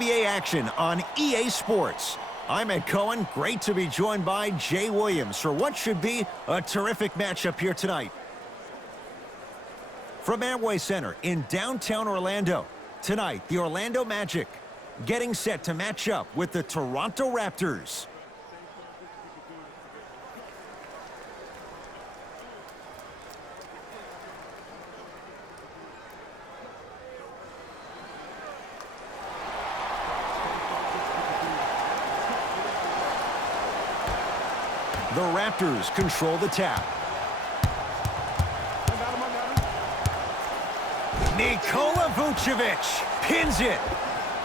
NBA action on EA Sports. I'm Ed Cohen. Great to be joined by Jay Williams for what should be a terrific matchup here tonight. From Amway Center in downtown Orlando, tonight the Orlando Magic getting set to match up with the Toronto Raptors. The Raptors control the tap. Nikola Vucevic pins it.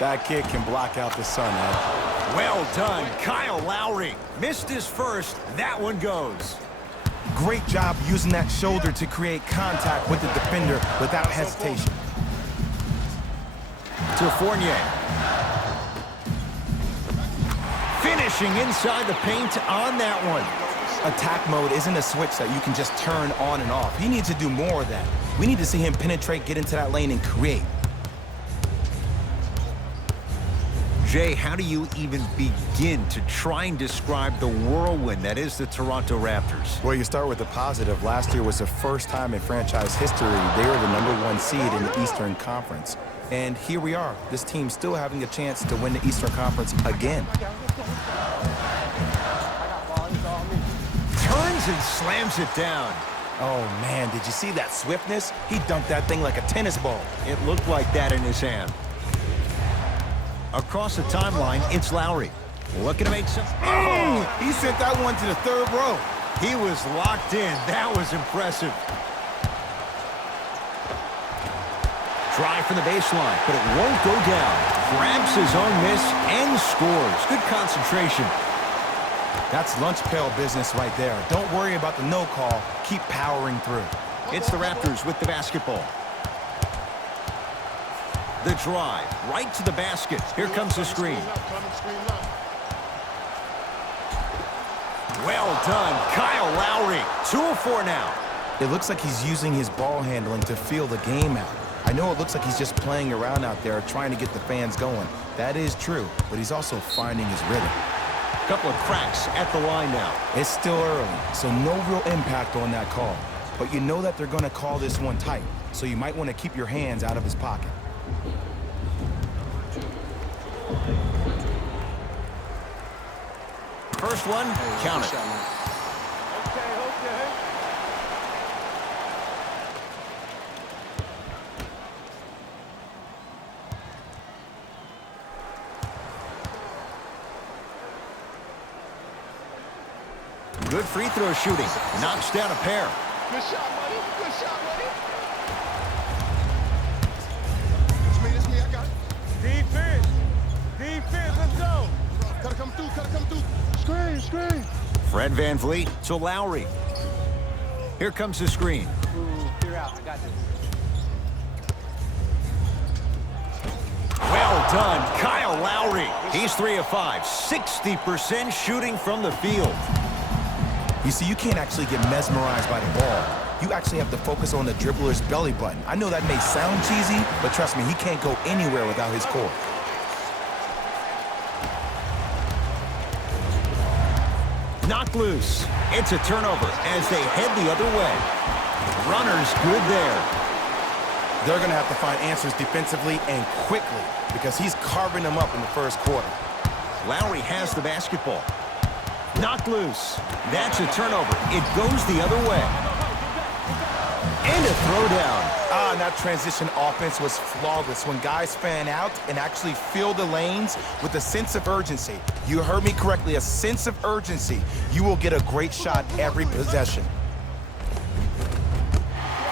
That kid can block out the sun, Ed. Well done, Kyle Lowry. Missed his first. That one goes. Great job using that shoulder to create contact with the defender without hesitation. To Fournier. Finishing inside the paint on that one. Attack mode isn't a switch that you can just turn on and off. He needs to do more of that. We need to see him penetrate, get into that lane, and create. Jay, how do you even begin to try and describe the whirlwind that is the Toronto Raptors? Well, you start with the positive. Last year was the first time in franchise history they were the #1 seed in the Eastern Conference. And here we are, this team still having a chance to win the Eastern Conference again. Turns and slams it down. Oh, man, did you see that swiftness? He dunked that thing like a tennis ball. It looked like that in his hand. Across the timeline, it's Lowry. Looking to make some... Oh, he sent that one to the third row. He was locked in. That was impressive. Drive from the baseline, but it won't go down. Grabs his own miss and scores. Good concentration. That's lunch pail business right there. Don't worry about the no call. Keep powering through. It's the Raptors with the basketball. The drive, right to the basket. Here comes the screen. Well done, Kyle Lowry. 2 of 4 now. It looks like he's using his ball handling to feel the game out. I know it looks like he's just playing around out there trying to get the fans going. That is true, but he's also finding his rhythm. Couple of cracks at the line now. It's still early, so no real impact on that call. But you know that they're going to call this one tight, so you might want to keep your hands out of his pocket. First one, count it. Good free throw shooting. Knocks down a pair. Good shot, buddy. Good shot, buddy. It's me, I got it. Defense, let's go. Gotta come through. Screen. Fred VanVleet to Lowry. Here comes the screen. You're out. I got this. Well done, Kyle Lowry. He's 3 of 5, 60% shooting from the field. You see, you can't actually get mesmerized by the ball. You actually have to focus on the dribbler's belly button. I know that may sound cheesy, but trust me, he can't go anywhere without his core. Knocked loose. It's a turnover as they head the other way. Runner's good there. They're going to have to find answers defensively and quickly because he's carving them up in the first quarter. Lowry has the basketball. Knocked loose. That's a turnover. It goes the other way. And a throwdown. And that transition offense was flawless when guys fan out and actually fill the lanes with a sense of urgency. You heard me correctly, a sense of urgency. You will get a great shot every possession.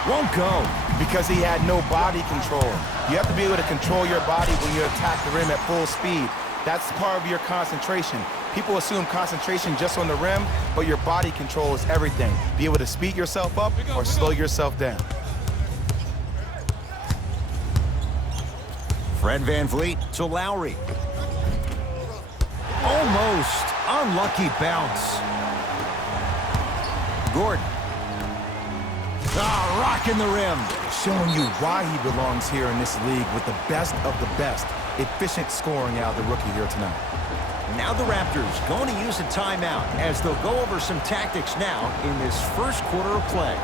Won't go. Because he had no body control. You have to be able to control your body when you attack the rim at full speed. That's part of your concentration. People assume concentration just on the rim, but your body control is everything. Be able to speed yourself up or slow yourself down. Fred VanVleet to Lowry. Almost. Unlucky bounce. Gordon. Rocking the rim. Showing you why he belongs here in this league with the best of the best. Efficient scoring out of the rookie here tonight. Now the Raptors going to use a timeout as they'll go over some tactics now in this first quarter of play.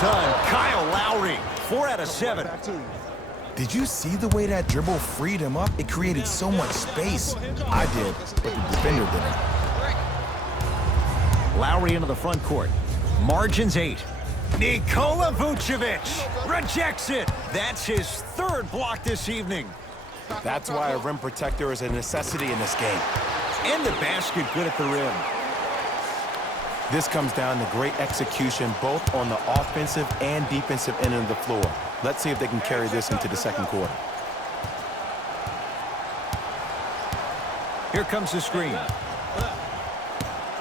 Done. Kyle Lowry, 4 out of 7. Did you see the way that dribble freed him up? It created so much space. I did, but the defender didn't. Lowry into the front court. Margins 8. Nikola Vucevic rejects it. That's his 3rd block this evening. That's why a rim protector is a necessity in this game. And the basket good at the rim. This comes down to great execution both on the offensive and defensive end of the floor. Let's see if they can carry this into the second quarter. Here comes the screen.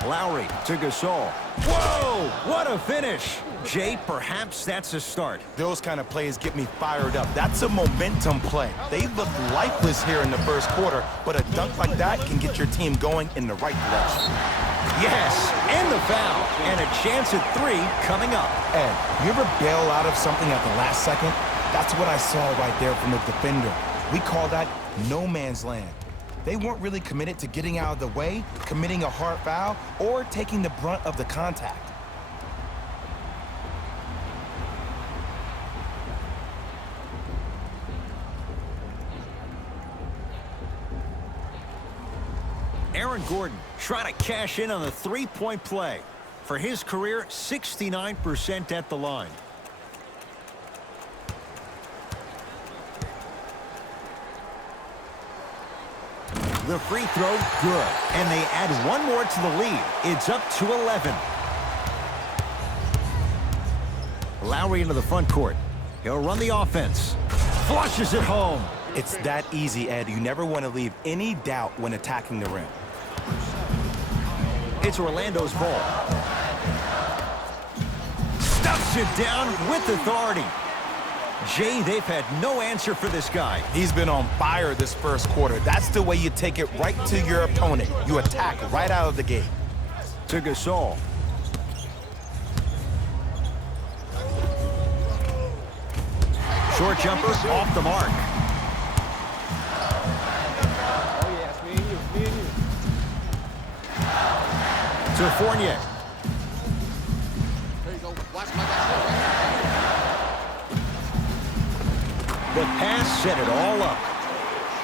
Lowry to Gasol. Whoa! What a finish! Jay, perhaps that's a start. Those kind of plays get me fired up. That's a momentum play. They look lifeless here in the first quarter, but a dunk like that can get your team going in the right direction. Yes, and the foul, and a chance at 3 coming up. Ed, you ever bail out of something at the last second? That's what I saw right there from the defender. We call that no man's land. They weren't really committed to getting out of the way, committing a hard foul, or taking the brunt of the contact. Aaron Gordon trying to cash in on the three-point play. For his career, 69% at the line. The free throw, good. And they add one more to the lead. It's up to 11. Lowry into the front court. He'll run the offense. Flushes it home. It's that easy, Ed. You never want to leave any doubt when attacking the rim. It's Orlando's ball. Stuffs it down with authority. Jay, they've had no answer for this guy. He's been on fire this first quarter. That's the way you take it right to your opponent. You attack right out of the gate. To Gasol. Short jumper off the mark. Oh, yeah, it's me and you. Me and you. To Fournier. There you go. Watch my guy. The pass set it all up.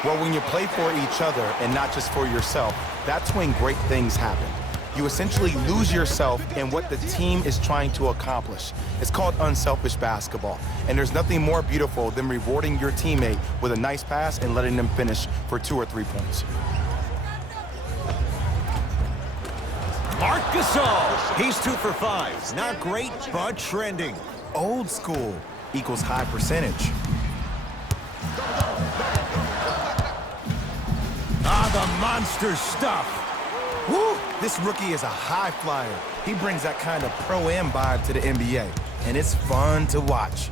Well, when you play for each other and not just for yourself, that's when great things happen. You essentially lose yourself in what the team is trying to accomplish. It's called unselfish basketball. And there's nothing more beautiful than rewarding your teammate with a nice pass and letting them finish for 2 or 3 points. Marc Gasol. He's 2 for 5. Not great, but trending. Old school equals high percentage. Ah, the monster stuff. Woo! This rookie is a high flyer. He brings that kind of pro-am vibe to the NBA, and it's fun to watch.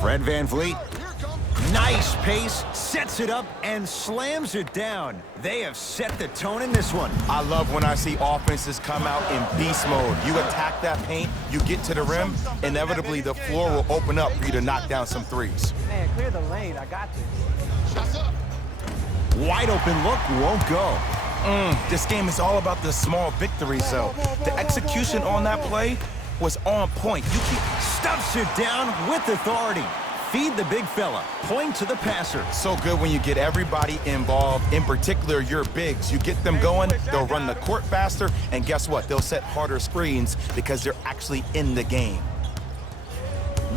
Fred VanVleet. Nice pace, sets it up, and slams it down. They have set the tone in this one. I love when I see offenses come out in beast mode. You attack that paint, you get to the rim, inevitably the floor will open up for you to knock down some threes. Man, clear the lane. I got this. Shots up. Wide open look won't go. This game is all about the small victories, though. The execution on that play was on point. Stuffs it down with authority. Feed the big fella. Point to the passer. So good when you get everybody involved, in particular your bigs. You get them going, they'll run the court faster, and guess what? They'll set harder screens because they're actually in the game.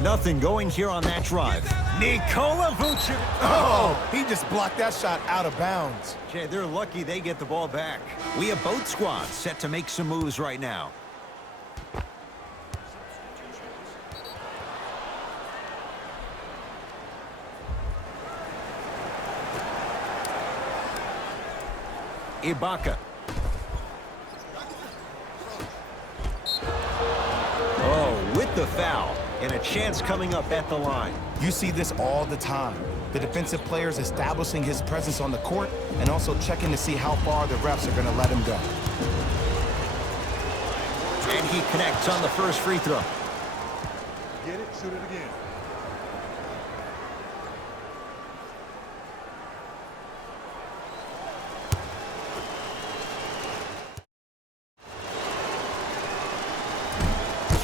Nothing going here on that drive. Nikola Vucevic. Oh, he just blocked that shot out of bounds. Jay, they're lucky they get the ball back. We have both squads set to make some moves right now. Ibaka. Oh, with the foul. And a chance coming up at the line. You see this all the time. The defensive players establishing his presence on the court and also checking to see how far the refs are going to let him go. And he connects on the first free throw. Get it, shoot it again.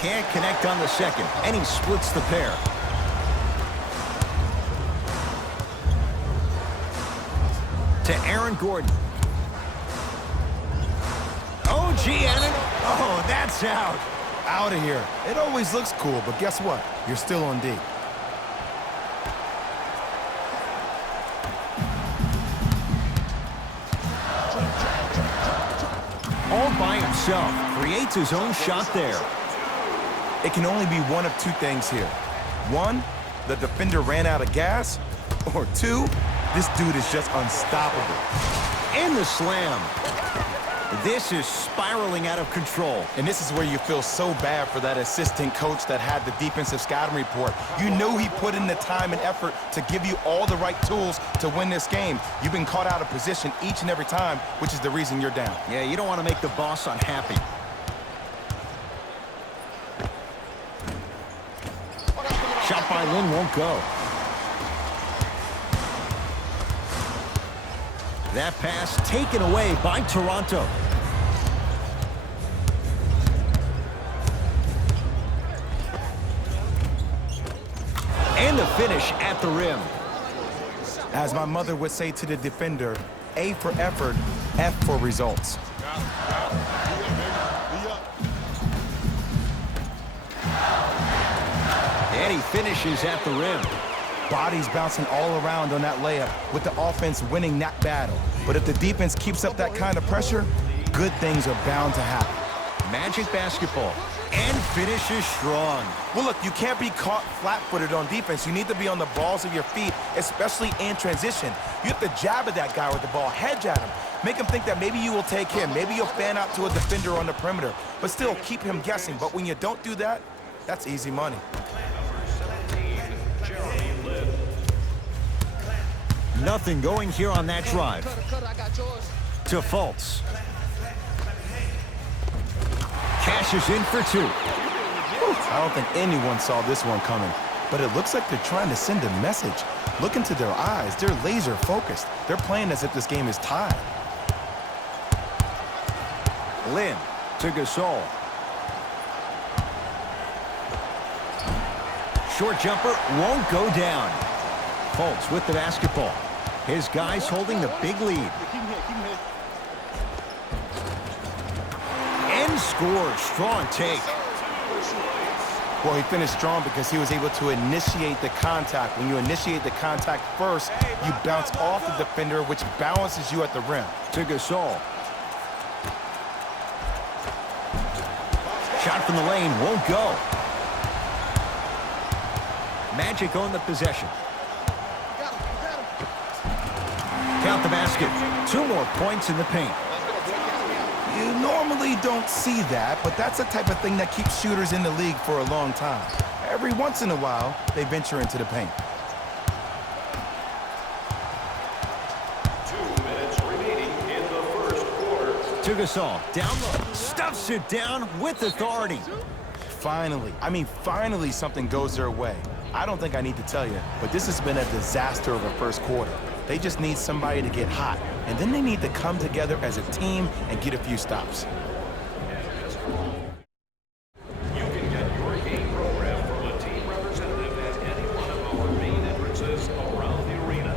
Can't connect on the second, and he splits the pair. To Aaron Gordon. OG Annan. Oh, that's out. Out of here. It always looks cool, but guess what? You're still on D. All by himself. Creates his own shot there. It can only be one of two things here. One, the defender ran out of gas. Or two, this dude is just unstoppable. In the slam. This is spiraling out of control. And this is where you feel so bad for that assistant coach that had the defensive scouting report. You know he put in the time and effort to give you all the right tools to win this game. You've been caught out of position each and every time, which is the reason you're down. Yeah, you don't want to make the boss unhappy. Shot by Lin won't go. That pass taken away by Toronto. And the finish at the rim. As my mother would say to the defender, A for effort, F for results. And he finishes at the rim. Bodies bouncing all around on that layup with the offense winning that battle. But if the defense keeps up that kind of pressure, good things are bound to happen. Magic basketball. And finishes strong. Well, look, you can't be caught flat-footed on defense. You need to be on the balls of your feet, especially in transition. You have to jab at that guy with the ball, hedge at him. Make him think that maybe you will take him. Maybe you'll fan out to a defender on the perimeter. But still, keep him guessing. But when you don't do that, that's easy money. Nothing going here on that drive. To Fultz. Cashes in for two. I don't think anyone saw this one coming, but it looks like they're trying to send a message. Look into their eyes. They're laser focused. They're playing as if this game is tied. Lin to Gasol. Short jumper won't go down. Fultz with the basketball. His guys holding the big lead. And scores. Strong take. Well, he finished strong because he was able to initiate the contact. When you initiate the contact first, you bounce off the defender, which balances you at the rim. To Gasol. Shot from the lane won't go. Magic on the possession. Count the basket. 2 more points in the paint. You normally don't see that, but that's the type of thing that keeps shooters in the league for a long time. Every once in a while, they venture into the paint. 2 minutes remaining in the first quarter. To Gasol. Down low. Stuffs it down with authority. Finally, something goes their way. I don't think I need to tell you, but this has been a disaster of a first quarter. They just need somebody to get hot. And then they need to come together as a team and get a few stops. You can get your game program from a team representative at any one of our main entrances around the arena.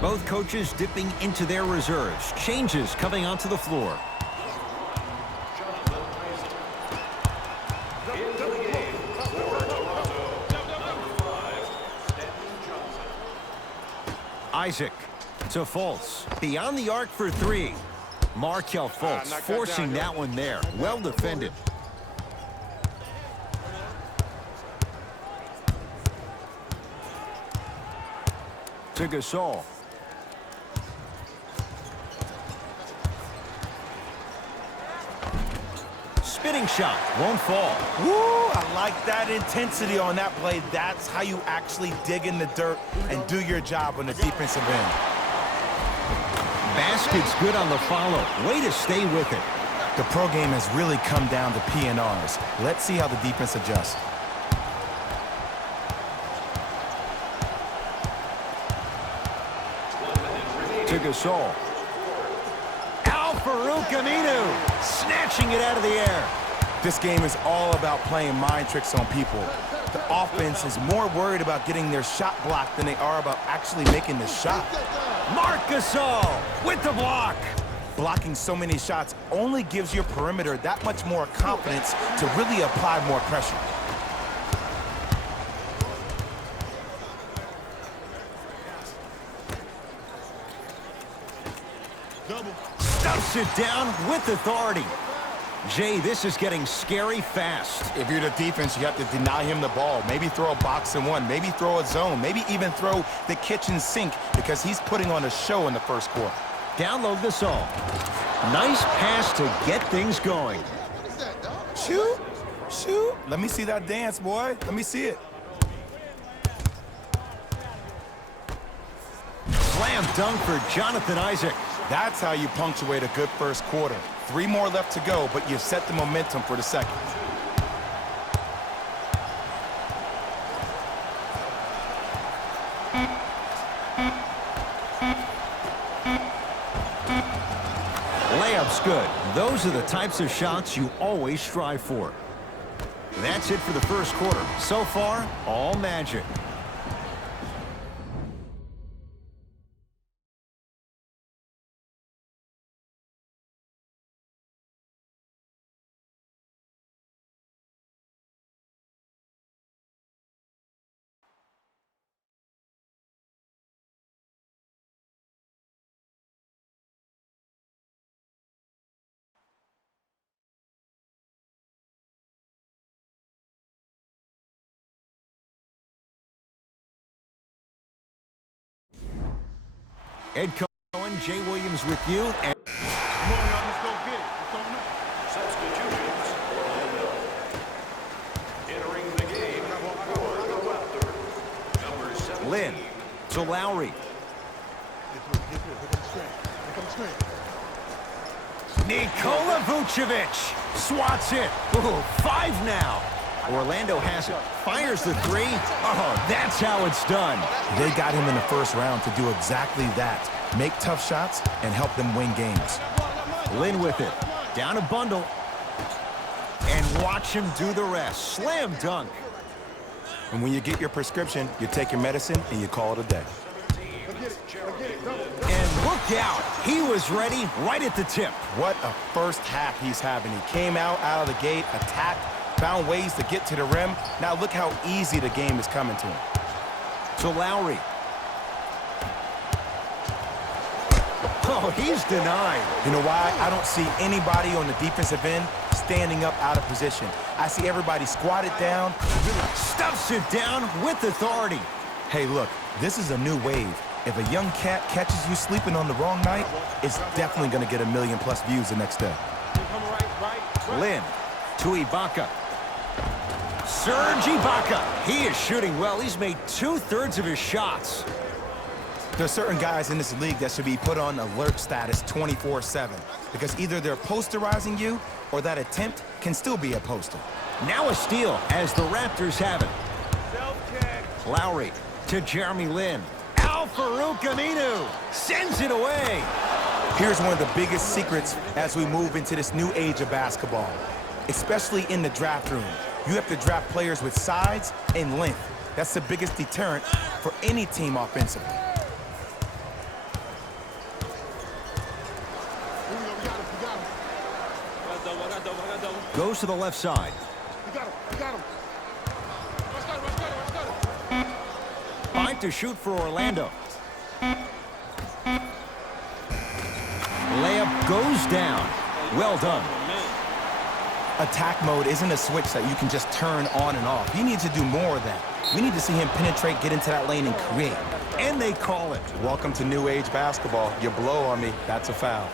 Both coaches dipping into their reserves. Changes coming onto the floor. Into the game for Toronto, number 5, Stanley Johnson. Isaac to Fultz. Beyond the arc for three. Markelle Fultz forcing that one there. Well defended. To Gasol. Spinning shot. Won't fall. Woo! I like that intensity on that play. That's how you actually dig in the dirt and do your job on the defensive end. Basket's good on the follow. Way to stay with it. The pro game has really come down to P&Rs. Let's see how the defense adjusts. To Gasol. Al-Farouq Aminu snatching it out of the air. This game is all about playing mind tricks on people. The offense is more worried about getting their shot blocked than they are about actually making the shot. Marc Gasol with the block. Blocking so many shots only gives your perimeter that much more confidence to really apply more pressure. Stuffs it down with authority. Jay, this is getting scary fast. If you're the defense, you have to deny him the ball. Maybe throw a box and one. Maybe throw a zone. Maybe even throw the kitchen sink because he's putting on a show in the first quarter. Download Gasol. Nice pass to get things going. Shoot. Shoot. Let me see that dance, boy. Let me see it. Slam dunk for Jonathan Isaac. That's how you punctuate a good first quarter. 3 more left to go, but you've set the momentum for the second. Layup's good. Those are the types of shots you always strive for. That's it for the first quarter. So far, all magic. Ed Cohen, Jay Williams with you. And Come on, y'all, let's go get it. It's on them. Substitutions, Orlando. Entering the game for the Raptors, number 17. Lynn to Lowry. Get through, get through. Here comes the strength. Here comes the strength. Nikola Vucevic swats it. Ooh, 5 now. Orlando has it. Fires the 3. Oh, that's how it's done. They got him in the first round to do exactly that. Make tough shots and help them win games. Lynn with it. Down a bundle. And watch him do the rest. Slam dunk. And when you get your prescription, you take your medicine and you call it a day. And look out. He was ready right at the tip. What a first half he's having. He came out of the gate, attacked, found ways to get to the rim. Now look how easy the game is coming to him. To Lowry. Oh, he's denied. You know why? I don't see anybody on the defensive end standing up out of position. I see everybody squatted down. Stuffs it down with authority. Hey, look, this is a new wave. If a young cat catches you sleeping on the wrong night, it's definitely going to get 1 million+ views the next day. Lynn to Ibaka. Serge Ibaka. He is shooting well. He's made 2/3 of his shots. There's certain guys in this league that should be put on alert status 24/7 because either they're posterizing you or that attempt can still be a poster. Now a steal as the Raptors have it. Lowry to Jeremy Lin. Al-Farouq Aminu sends it away. Here's one of the biggest secrets as we move into this new age of basketball, especially in the draft room. You have to draft players with size and length. That's the biggest deterrent for any team offensively. Goes to the left side. We got him. Five to shoot for Orlando. Layup goes down. Well done. Attack mode isn't a switch that you can just turn on and off. He needs to do more of that. We need to see him penetrate, get into that lane, and create. And they call it. Welcome to new age basketball. You blow on me, that's a foul.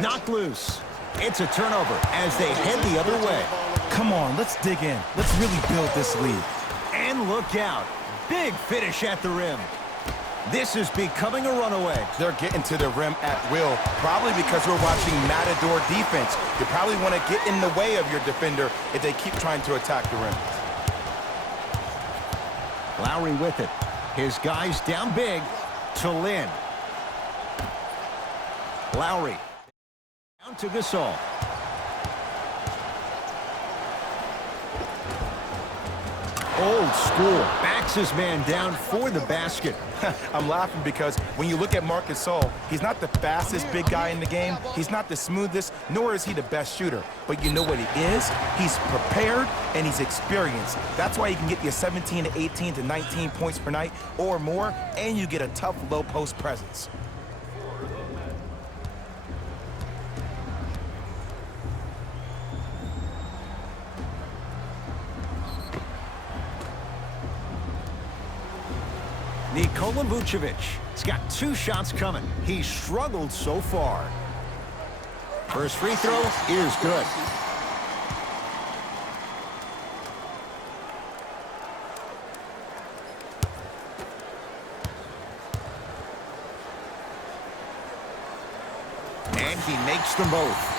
Knocked loose. It's a turnover as they head the other way. Come on, let's dig in. Let's really build this lead. And look out. Big finish at the rim. This is becoming a runaway. They're getting to the rim at will, probably because we're watching Matador defense. You probably want to get in the way of your defender if they keep trying to attack the rim. Lowry with it. His guys down big to Lynn. Lowry. Down to Gasol. Old school. Backs his man down for the basket. I'm laughing because when you look at Marc Gasol, he's not the fastest big guy in the game. He's not the smoothest, nor is he the best shooter. But you know what he is? He's prepared and he's experienced. That's why he can get you 17 to 18 to 19 points per night or more, and you get a tough low post presence. Nikola Vucevic. He's got 2 shots coming. He's struggled so far. First free throw is good. And he makes them both.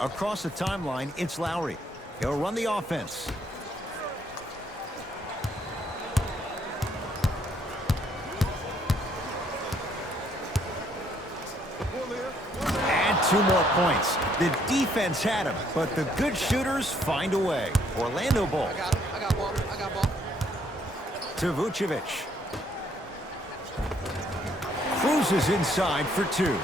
Across the timeline, it's Lowry. He'll run the offense. And 2 more points. The defense had him, but the good shooters find a way. Orlando ball. I got ball. To Vucevic. Cruises inside for 2.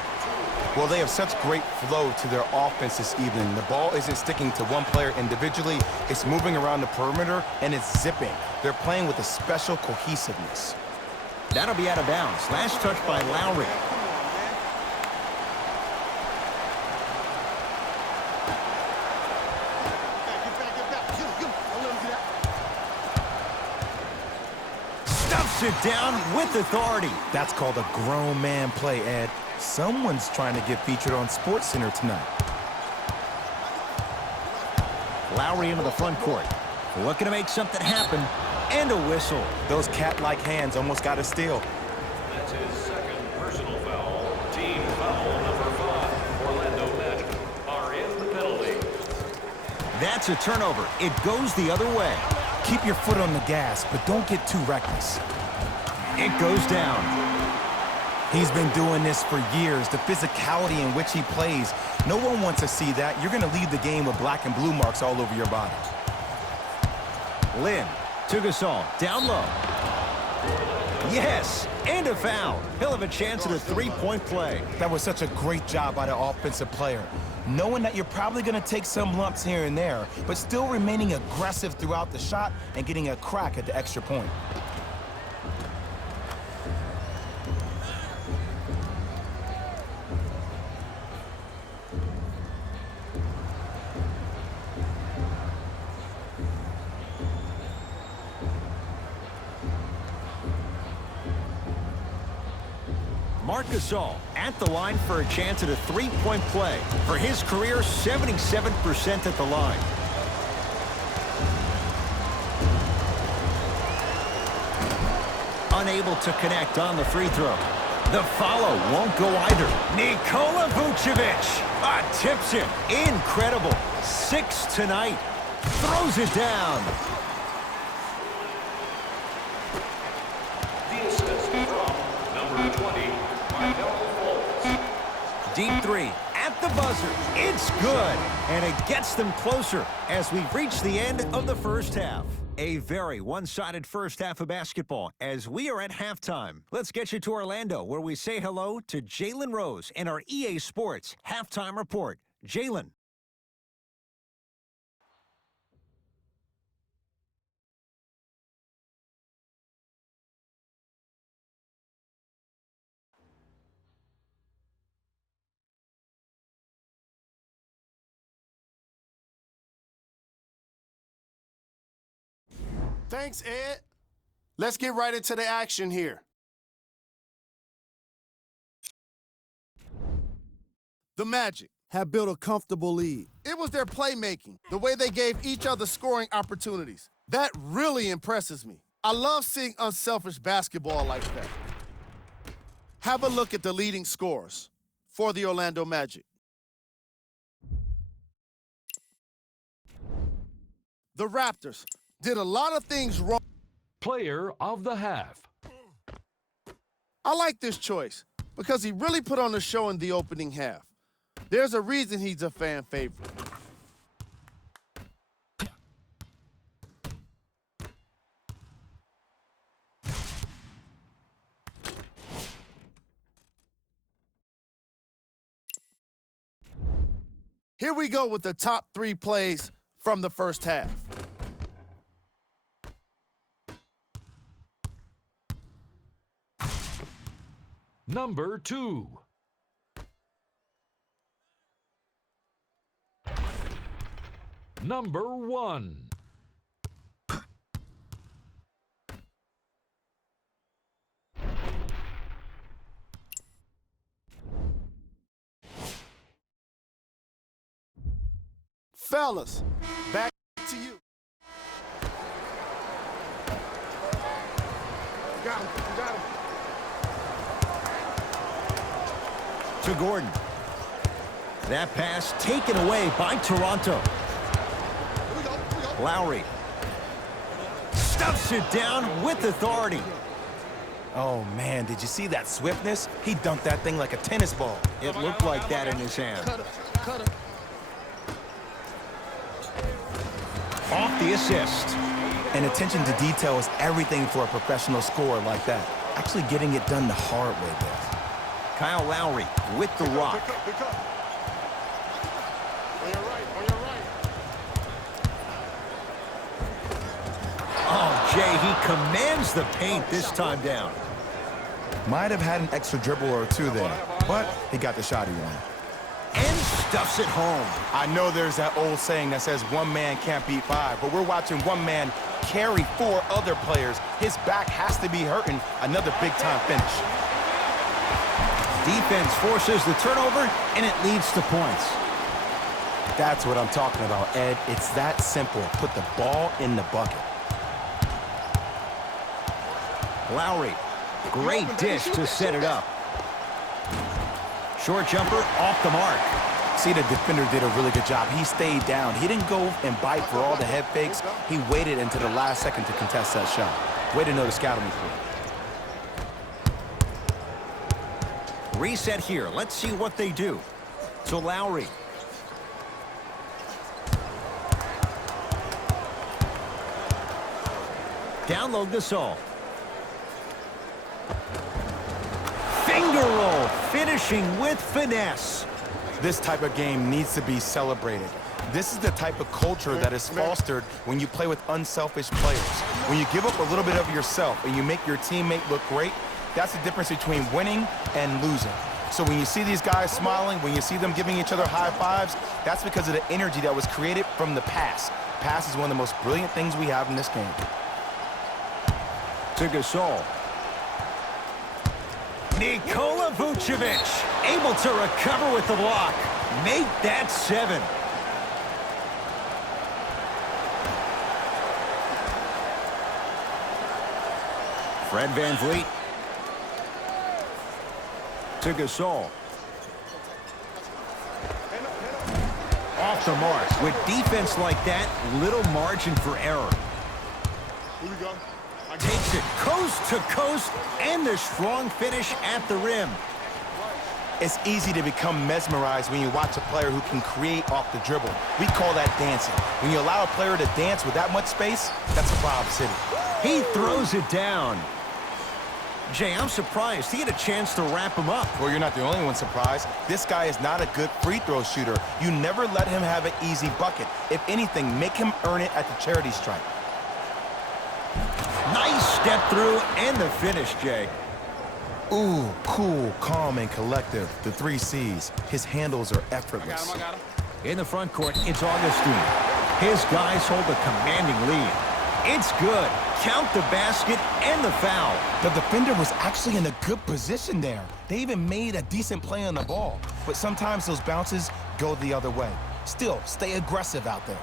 Well, they have such great flow to their offense this evening. The ball isn't sticking to one player individually. It's moving around the perimeter, and it's zipping. They're playing with a special cohesiveness. That'll be out of bounds. Last touch by Lowry. Stuffs it down with authority. That's called a grown man play, Ed. Someone's trying to get featured on SportsCenter tonight. Lowry into the front court. Looking to make something happen. And a whistle. Those cat-like hands almost got a steal. That's his second personal foul. Team foul number 5. Orlando Magic are in the penalty. That's a turnover. It goes the other way. Keep your foot on the gas, but don't get too reckless. It goes down. He's been doing this for years, the physicality in which he plays. No one wants to see that. You're going to leave the game with black and blue marks all over your body. Lynn to Gasol. Down low. Yes, and a foul. He'll have a chance at a three-point play. That was such a great job by the offensive player. Knowing that you're probably going to take some lumps here and there, but still remaining aggressive throughout the shot and getting a crack at the extra point. Marc Gasol at the line for a chance at a three-point play. For his career, 77% at the line. Unable to connect on the free throw. The follow won't go either. Nikola Vucevic tips it. Incredible. 6 tonight. Throws it down. The assist from number 20, Deep three at the buzzer. It's good. And it gets them closer as we reach the end of the first half. A very one-sided first half of basketball as we are at halftime. Let's get you to Orlando where we say hello to Jalen Rose in our EA Sports Halftime Report. Jalen. Thanks, Ed. Let's get right into the action here. The Magic have built a comfortable lead. It was their playmaking, the way they gave each other scoring opportunities. That really impresses me. I love seeing unselfish basketball like that. Have a look at the leading scorers for the Orlando Magic. The Raptors did a lot of things wrong. player of the half. I like this choice because he really put on a show in the opening half. There's a reason he's a fan favorite. Here we go with the top 3 plays from the first half. Number 2. Number 1. Fellas, back to you. Got him. You got him. To Gordon. That pass taken away by Toronto. Here we go. Here we go. Lowry stuffs it down with authority. Oh, man, did you see that swiftness? He dunked that thing like a tennis ball. It looked like that in his hand. Cut her. Off the assist. And attention to detail is everything for a professional scorer like that. Actually getting it done the hard way there. Kyle Lowry with the rock. Pick up. On your right. Oh, Jay, he commands the paint this time down. Might have had an extra dribble or two there, but he got the shot he wanted. And stuffs it home. I know there's that old saying that says one man can't beat 5, but we're watching one man carry 4 other players. His back has to be hurting. Another big-time finish. Defense forces the turnover, and it leads to points. That's what I'm talking about, Ed. It's that simple. Put the ball in the bucket. Lowry, great dish to set it up. Short jumper off the mark. See, the defender did a really good job. He stayed down. He didn't go and bite for all the head fakes. He waited until the last second to contest that shot. Way to know the scouting report. Reset here. Let's see what they do. To Lowry. Down low Gasol. Finger roll, finishing with finesse. This type of game needs to be celebrated. This is the type of culture that is fostered when you play with unselfish players. When you give up a little bit of yourself and you make your teammate look great, that's the difference between winning and losing. So when you see these guys smiling, when you see them giving each other high fives, that's because of the energy that was created from the pass. Pass is one of the most brilliant things we have in this game. To Gasol. Nikola Vucevic able to recover with the block. Make that 7. Fred VanVleet. To Gasol. Off the mark. With defense like that, little margin for error. Here we go. Takes it coast to coast, and the strong finish at the rim. It's easy to become mesmerized when you watch a player who can create off the dribble. We call that dancing. When you allow a player to dance with that much space, that's a Lob City. He throws it down. Jay, I'm surprised. He had a chance to wrap him up. Well, you're not the only one surprised. This guy is not a good free throw shooter. You never let him have an easy bucket. If anything, make him earn it at the charity stripe. Nice step through and the finish, Jay. Ooh, cool, calm, and collective. The 3 C's. His handles are effortless. In the front court, it's Augustine. His guys hold a commanding lead. It's good. Count the basket and the foul. The defender was actually in a good position there. They even made a decent play on the ball. But sometimes those bounces go the other way. Still, stay aggressive out there.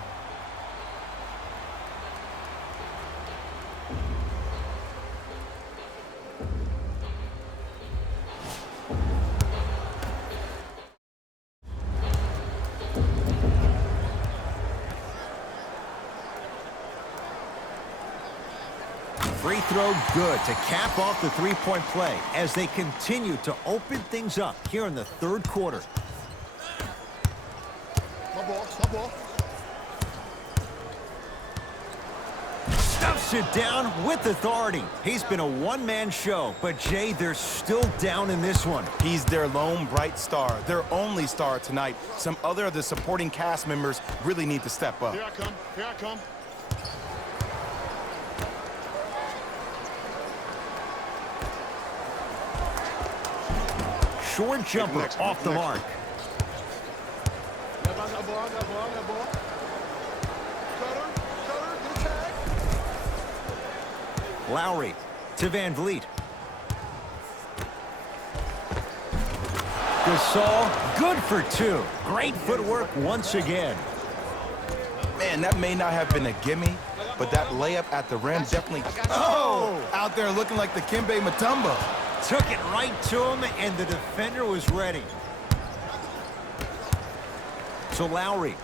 Free throw good to cap off the three-point play as they continue to open things up here in the third quarter. My ball. Stuffs it down with authority. He's been a one-man show, but Jay, they're still down in this one. He's their lone bright star, their only star tonight. Some other of the supporting cast members really need to step up. Here I come. Short jumper off the mark. I got ball. Cutter, get a tag. Lowry to VanVleet. Gasol, good for 2. Great footwork once again. Man, that may not have been a gimme, but that layup at the rim definitely... Oh! Out there looking like the Kimbe Mutombo. Took it right to him, and the defender was ready. To Lowry.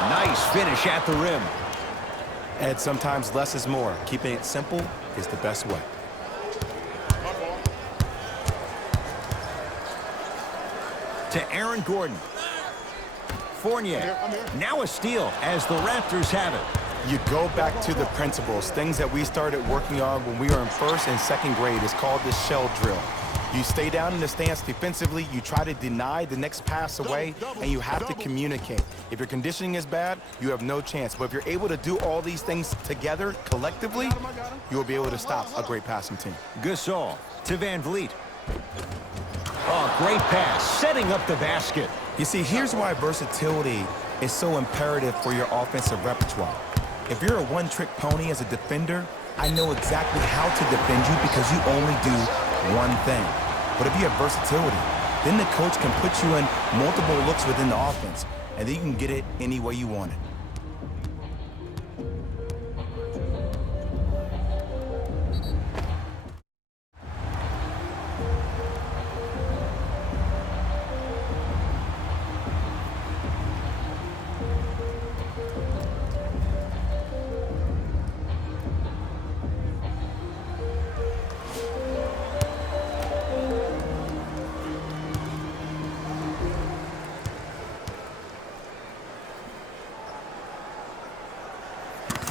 Nice finish at the rim. And sometimes less is more. Keeping it simple is the best way. My ball. To Aaron Gordon. Fournier. I'm here. Now a steal as the Raptors have it. You go back to the principles, things that we started working on when we were in first and second grade. It's called the shell drill. You stay down in the stance defensively, you try to deny the next pass away, and you have to communicate. If your conditioning is bad, you have no chance. But if you're able to do all these things together, collectively, you will be able to stop a great passing team. Gasol to VanVleet. Oh, great pass, setting up the basket. You see, here's why versatility is so imperative for your offensive repertoire. If you're a one-trick pony as a defender, I know exactly how to defend you because you only do one thing. But if you have versatility, then the coach can put you in multiple looks within the offense, and then you can get it any way you want it.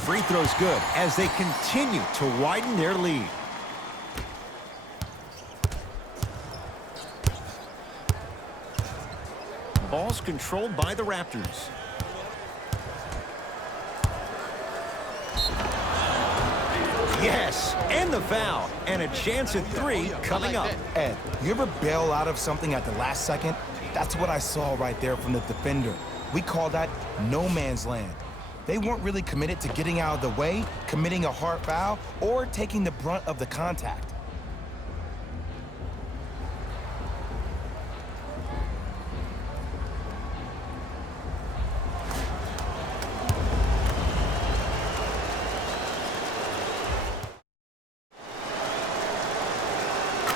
Free throw's good as they continue to widen their lead. Ball's controlled by the Raptors. Yes, and the foul, and a chance at 3 coming up. Ed, you ever bail out of something at the last second? That's what I saw right there from the defender. We call that no man's land. They weren't really committed to getting out of the way, committing a hard foul, or taking the brunt of the contact.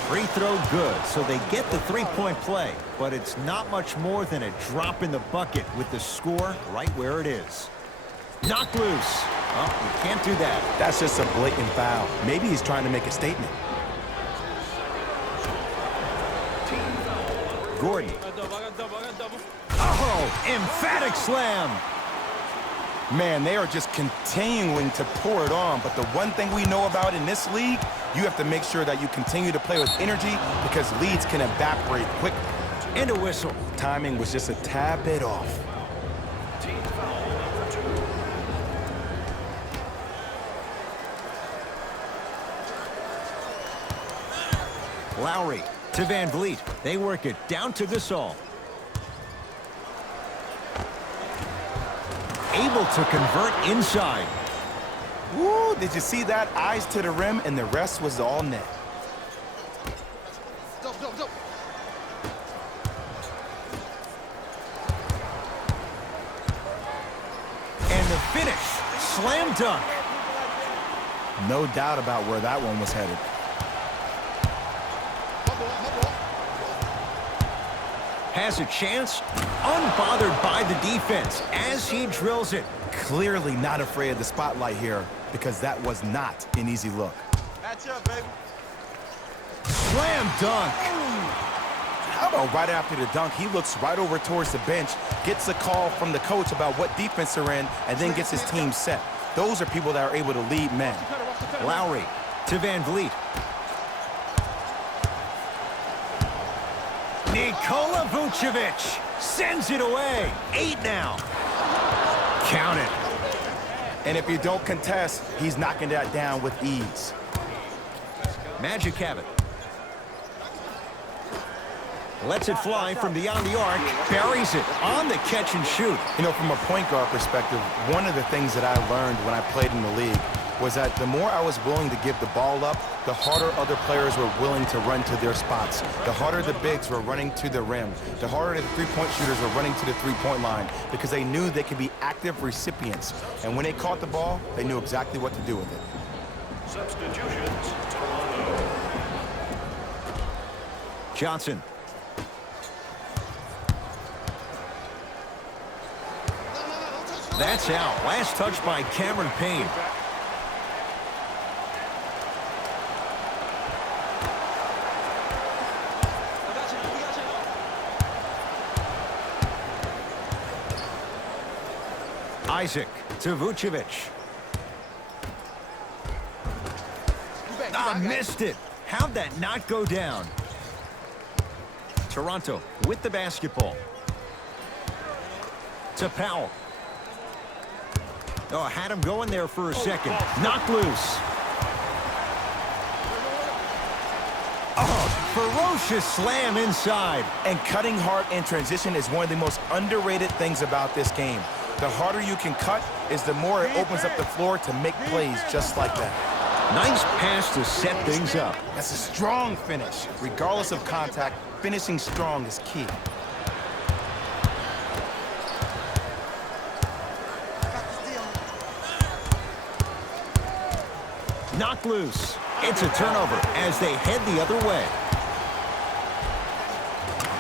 Free throw good, so they get the three-point play, but it's not much more than a drop in the bucket with the score right where it is. Knocked loose. Oh, you can't do that. That's just a blatant foul. Maybe he's trying to make a statement. Gordon. Oh, emphatic slam. Man, they are just continuing to pour it on. But the one thing we know about in this league, you have to make sure that you continue to play with energy because leads can evaporate quickly. And a whistle. Timing was just a tad bit off. Team foul number 2. Lowry to Van Vliet. They work it down to Gasol. Able to convert inside. Woo, did you see that? Eyes to the rim, and the rest was all net. Go. And the finish. Slam dunk. No doubt about where that one was headed. Has a chance. Unbothered by the defense as he drills it. Clearly not afraid of the spotlight here because that was not an easy look. Match up, baby. Slam dunk. How about right after the dunk, he looks right over towards the bench, gets a call from the coach about what defense they're in, and then gets his team set. Those are people that are able to lead men. Lowry to Van Vliet. Nikola Vucevic sends it away. 8 now. Count it. And if you don't contest, he's knocking that down with ease. Magic have it. Lets it fly from beyond the arc. Buries it on the catch and shoot. You know, from a point guard perspective, one of the things that I learned when I played in the league was that the more I was willing to give the ball up, the harder other players were willing to run to their spots. The harder the bigs were running to the rim. The harder the three-point shooters were running to the three-point line because they knew they could be active recipients. And when they caught the ball, they knew exactly what to do with it. Substitutions, Toronto. Johnson. That's out. Last touch by Cameron Payne. Isaac to Vucevic. Missed it. How'd that not go down? Toronto with the basketball. To Powell. Oh, had him going there for a second. Knocked loose. Oh, ferocious slam inside. And cutting hard in transition is one of the most underrated things about this game. The harder you can cut is the more it opens up the floor to make plays just like that. Nice pass to set things up. That's a strong finish. Regardless of contact, finishing strong is key. Knocked loose. It's a turnover as they head the other way.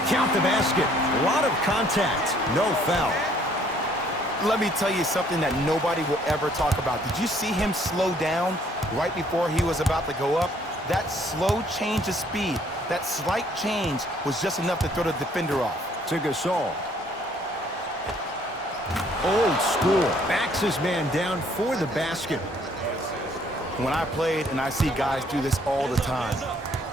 Count the basket. A lot of contact. No foul. Let me tell you something that nobody will ever talk about. Did you see him slow down right before he was about to go up? That slow change of speed, that slight change was just enough to throw the defender off. To Gasol. Old school. Backs his man down for the basket. When I played, and I see guys do this all the time,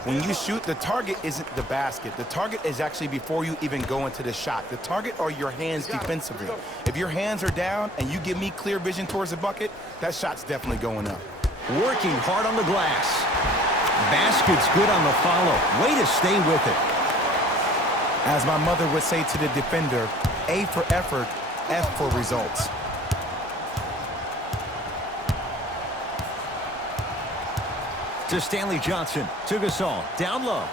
When you shoot, the target isn't the basket. The target is actually before you even go into the shot. The target are your hands defensively. If your hands are down and you give me clear vision towards the bucket, that shot's definitely going up. Working hard on the glass. Basket's good on the follow. Way to stay with it. As my mother would say to the defender, A for effort, F for results. To Stanley Johnson, to Gasol, down low.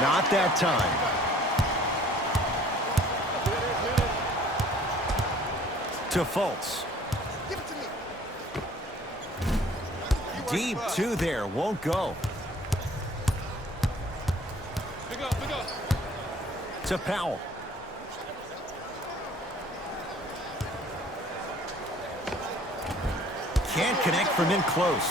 Not that time. To Fultz. Deep two there, won't go. To Powell. Can't connect from in close.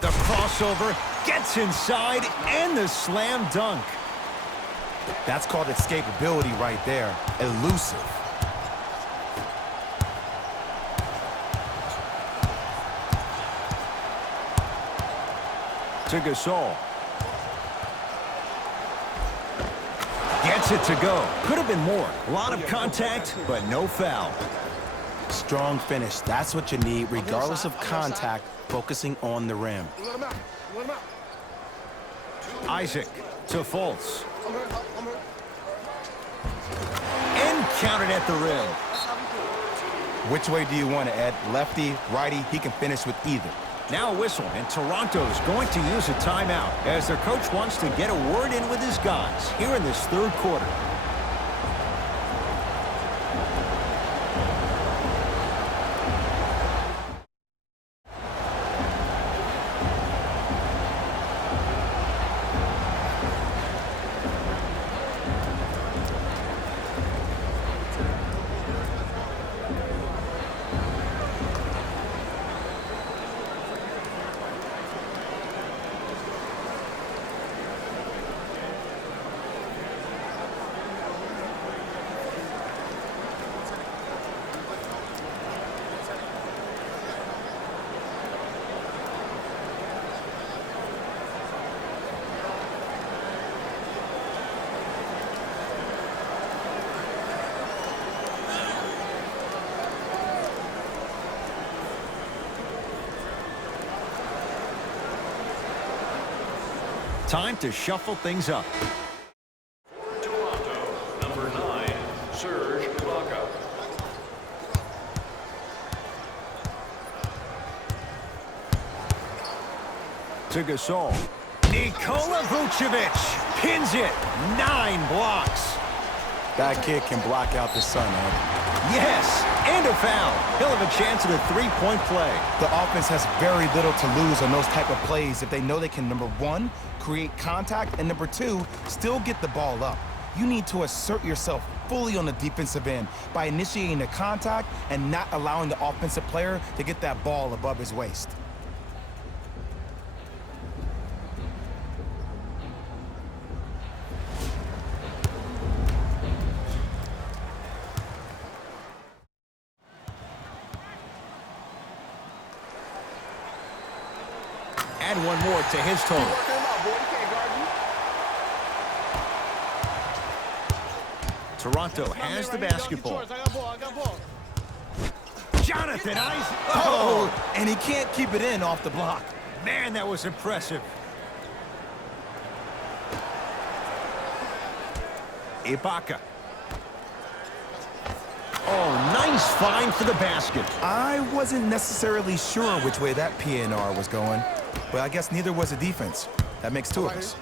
The crossover gets inside and the slam dunk. That's called escapability right there. Elusive. To Gasol. Gets it to go. Could have been more. A lot of contact, but no foul. Strong finish. That's what you need, regardless of contact, focusing on the rim. Isaac to Fultz. And counted at the rim. Which way do you want it, Ed? Lefty, righty? He can finish with either. Now a whistle, and Toronto's going to use a timeout as their coach wants to get a word in with his guys here in this third quarter. Time to shuffle things up. Toronto, number 9, Serge Ibaka. To Gasol. Nikola Vucevic pins it. 9 blocks. That kid can block out the sun, Ed. Yes, and a foul. He'll have a chance at a three-point play. The offense has very little to lose on those type of plays if they know they can, number one, create contact, and number two, still get the ball up. You need to assert yourself fully on the defensive end by initiating the contact and not allowing the offensive player to get that ball above his waist. Add one more to his total. Toronto has the basketball. Jonathan Isaac. Oh, and he can't keep it in off the block. Man, that was impressive. Ibaka. Oh, nice find for the basket. I wasn't necessarily sure which way that PNR was going, but I guess neither was the defense. That makes two of us.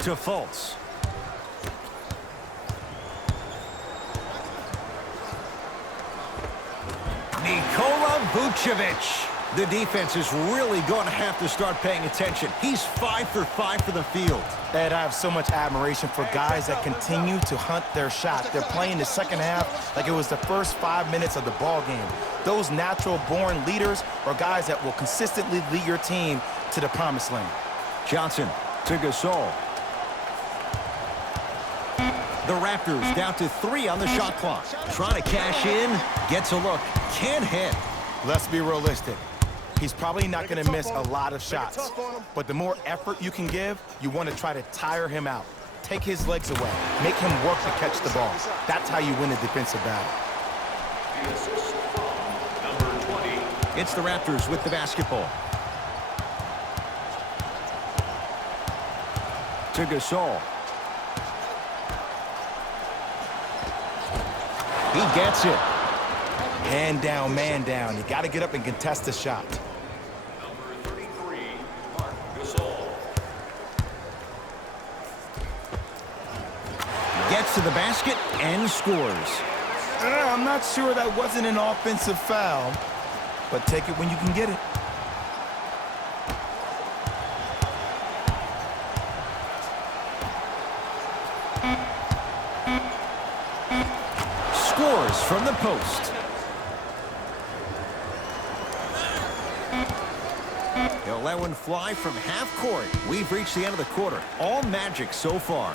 To Fultz. Nikola Vucevic. The defense is really going to have to start paying attention. He's 5 for 5 for the field. Ed, I have so much admiration for guys that continue to hunt their shot. They're playing the second half like it was the first 5 minutes of the ball game. Those natural-born leaders are guys that will consistently lead your team to the promised land. Johnson to Gasol. The Raptors down to 3 on the shot clock. Trying to cash in, gets a look, can't hit. Let's be realistic. He's probably not going to miss a lot of shots. But the more effort you can give, you want to try to tire him out. Take his legs away. Make him work to catch the ball. That's how you win a defensive battle. The assist from number 20. It's the Raptors with the basketball. To Gasol. He gets it. Hand down, man down. You got to get up and contest the shot. Number 33, Mark Gasol. Gets to the basket and scores. I'm not sure that wasn't an offensive foul, but take it when you can get it. Scores from the post. He'll let one fly from half court. We've reached the end of the quarter. All Magic so far.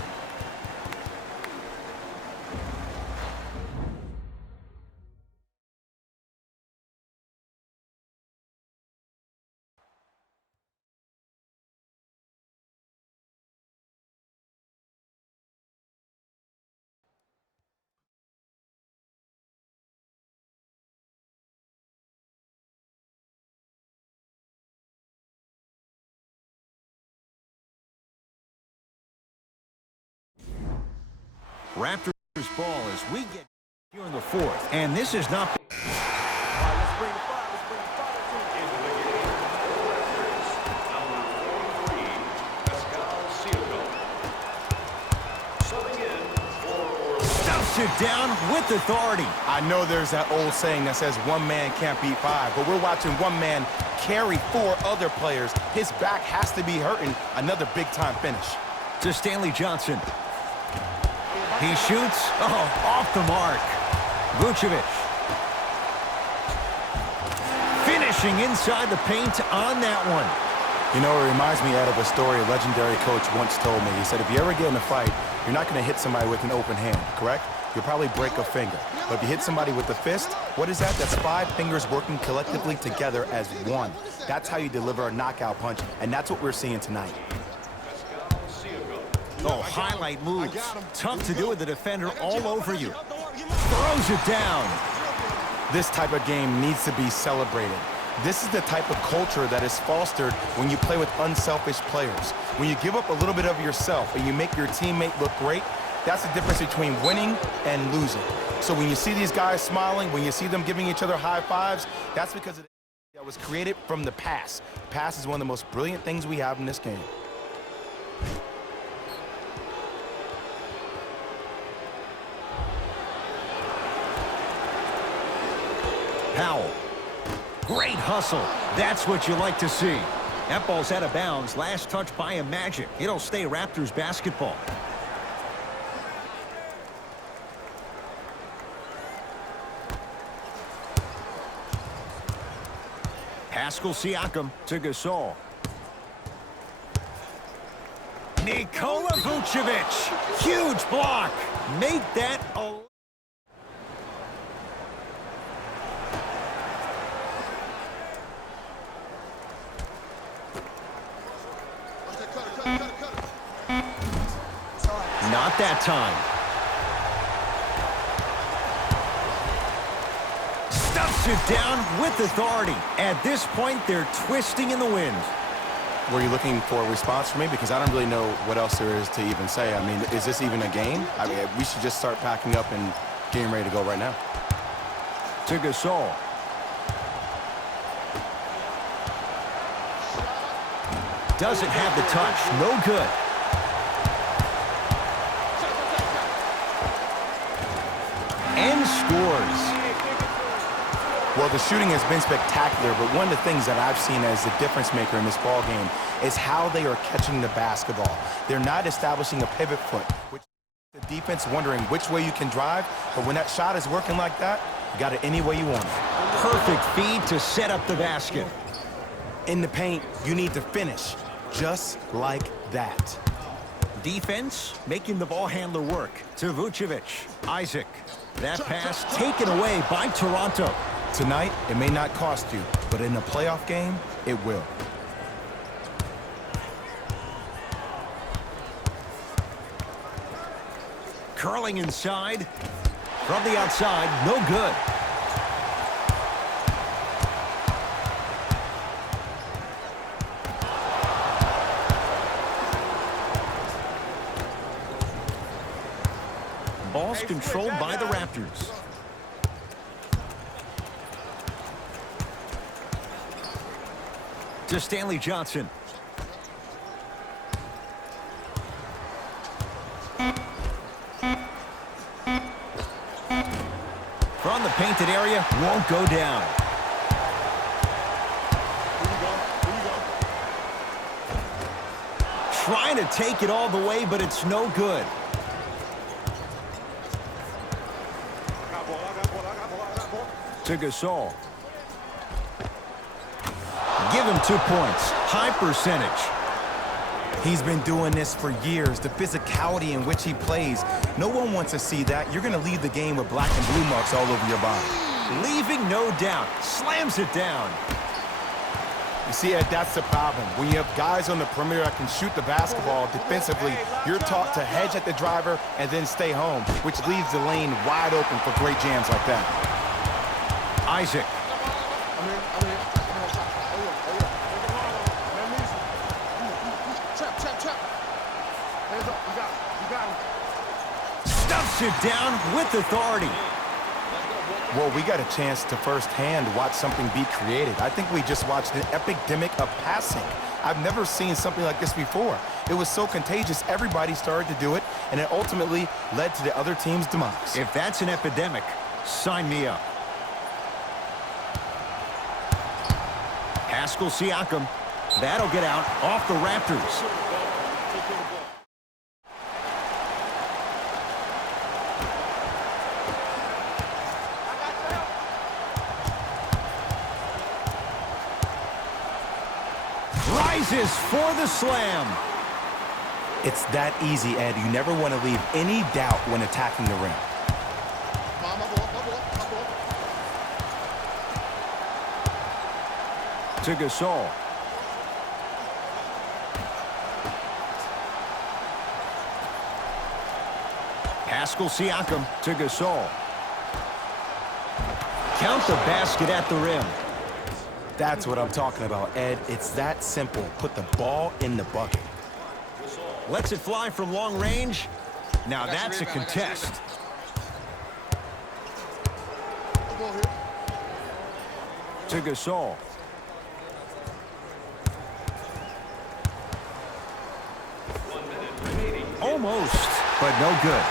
Raptors ball as we get here in the fourth. And this is not... Stuffs it down with authority. I know there's that old saying that says one man can't beat five, but we're watching one man carry 4 other players. His back has to be hurting. Another big-time finish. To Stanley Johnson. He shoots. Oh, off the mark. Vucevic. Finishing inside the paint on that one. You know, it reminds me, Ed, of a story a legendary coach once told me. He said, if you ever get in a fight, you're not going to hit somebody with an open hand, correct? You'll probably break a finger. But if you hit somebody with a fist, what is that? That's 5 fingers working collectively together as one. That's how you deliver a knockout punch, and that's what we're seeing tonight. Oh, highlight moves. Tough to do with the defender all over you. Throws it down. This type of game needs to be celebrated. This is the type of culture that is fostered when you play with unselfish players. When you give up a little bit of yourself and you make your teammate look great, that's the difference between winning and losing. So when you see these guys smiling, when you see them giving each other high fives, that's because that was created from the pass. The pass is one of the most brilliant things we have in this game. Powell. Great hustle. That's what you like to see. That ball's out of bounds. Last touch by a Magic. It'll stay Raptors basketball. Pascal Siakam to Gasol. Nikola Vucevic. Huge block. Make that a... Not that time. Stuffs it down with authority. At this point, they're twisting in the wind. Were you looking for a response from me? Because I don't really know what else there is to even say. I mean, is this even a game? I mean, we should just start packing up and getting ready to go right now. To Gasol. Doesn't have the touch. No good. And scores. Well, the shooting has been spectacular, but one of the things that I've seen as the difference maker in this ball game is how they are catching the basketball. They're not establishing a pivot foot, which the defense wondering which way you can drive, but when that shot is working like that, you got it any way you want it. Perfect feed to set up the basket. In the paint, you need to finish just like that. Defense making the ball handler work. To Vucevic. Isaac. That pass taken away by Toronto. Tonight, it may not cost you, but in a playoff game, it will. Curling inside. From the outside, no good. Ball's controlled by the Raptors. To Stanley Johnson. From the painted area, won't go down. Trying to take it all the way, but it's no good. To Gasol. Give him 2 points. High percentage. He's been doing this for years. The physicality in which he plays. No one wants to see that. You're going to leave the game with black and blue marks all over your body. Leaving no doubt. Slams it down. You see, Ed, that's the problem. When you have guys on the perimeter that can shoot the basketball defensively, you're taught to hedge at the driver and then stay home, which leaves the lane wide open for great jams like that. Isaac. Stuffs it down with authority. Well, we got a chance to firsthand watch something be created. I think we just watched an epidemic of passing. I've never seen something like this before. It was so contagious, everybody started to do it, and it ultimately led to the other team's demise. If that's an epidemic, sign me up. Pascal Siakam. That'll get out off the Raptors. Rises for the slam. It's that easy, Ed. You never want to leave any doubt when attacking the rim. To Gasol. Pascal Siakam to Gasol. Count the basket at the rim. That's what I'm talking about, Ed. It's that simple. Put the ball in the bucket. Lets it fly from long range. Now that's a contest. To Gasol. Almost, but no good.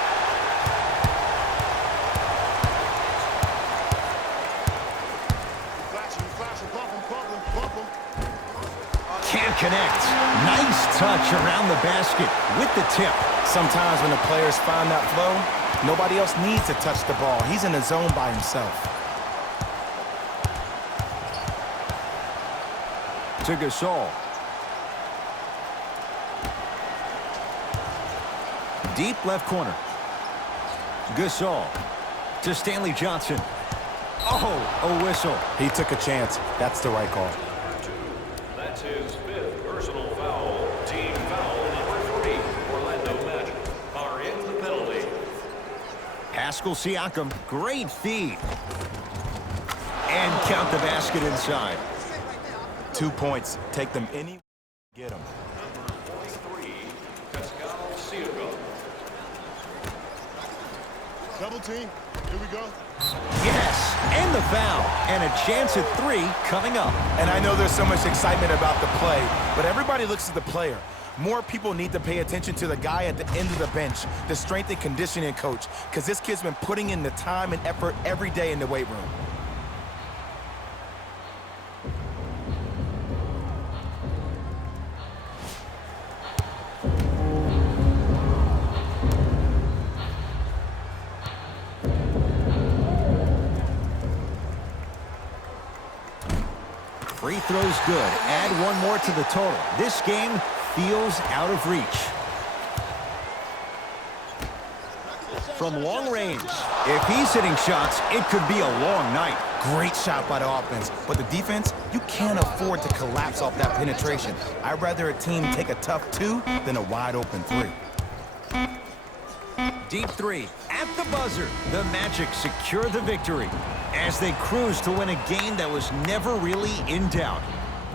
Can't connect. Nice touch around the basket with the tip. Sometimes when the players find that flow, nobody else needs to touch the ball. He's in the zone by himself. To Gasol. Deep left corner. Gasol to Stanley Johnson. Oh, a whistle. He took a chance. That's the right call. That's his fifth personal foul. Team foul number 3. Orlando Magic are in the penalty. Pascal Siakam, great feed. And count the basket inside. 2 points. Take them any. Get them. Number 23, Pascal Siakam. Double team. Here we go. Yes, and the foul. And a chance at 3 coming up. And I know there's so much excitement about the play, but everybody looks at the player. More people need to pay attention to the guy at the end of the bench, the strength and conditioning coach, because this kid's been putting in the time and effort every day in the weight room. Free throws good. Add one more to the total. This game feels out of reach. from long range. If he's hitting shots, it could be a long night. Great shot by the offense, but the defense, you can't afford to collapse off that penetration. I'd rather a team take a tough 2 than a wide open 3. Deep 3 at the buzzer. The Magic secure the victory as they cruise to win a game that was never really in doubt.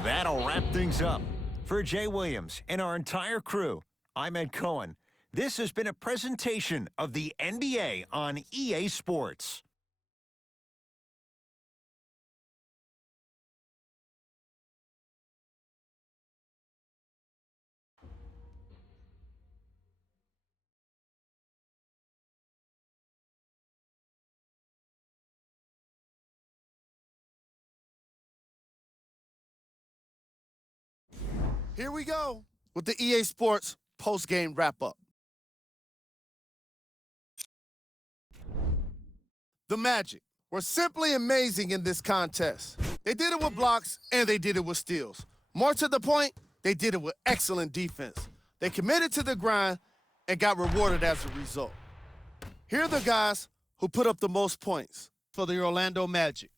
That'll wrap things up. For Jay Williams and our entire crew, I'm Ed Cohen. This has been a presentation of the NBA on EA Sports. Here we go with the EA Sports post-game wrap-up. The Magic were simply amazing in this contest. They did it with blocks, and they did it with steals. More to the point, they did it with excellent defense. They committed to the grind and got rewarded as a result. Here are the guys who put up the most points for the Orlando Magic.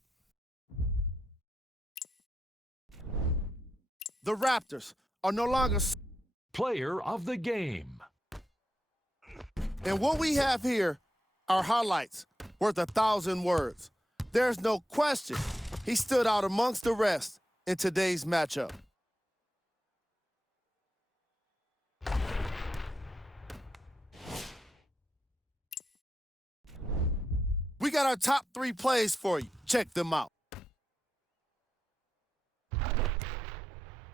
The Raptors are no longer... Player of the game. And what we have here are highlights worth 1,000 words. There's no question he stood out amongst the rest in today's matchup. We got our top 3 plays for you. Check them out.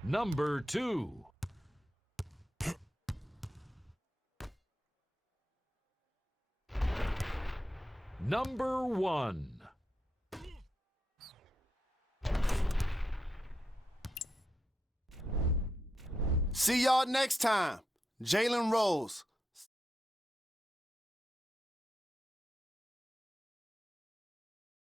Number 2. Number 1. See y'all next time. Jalen Rose.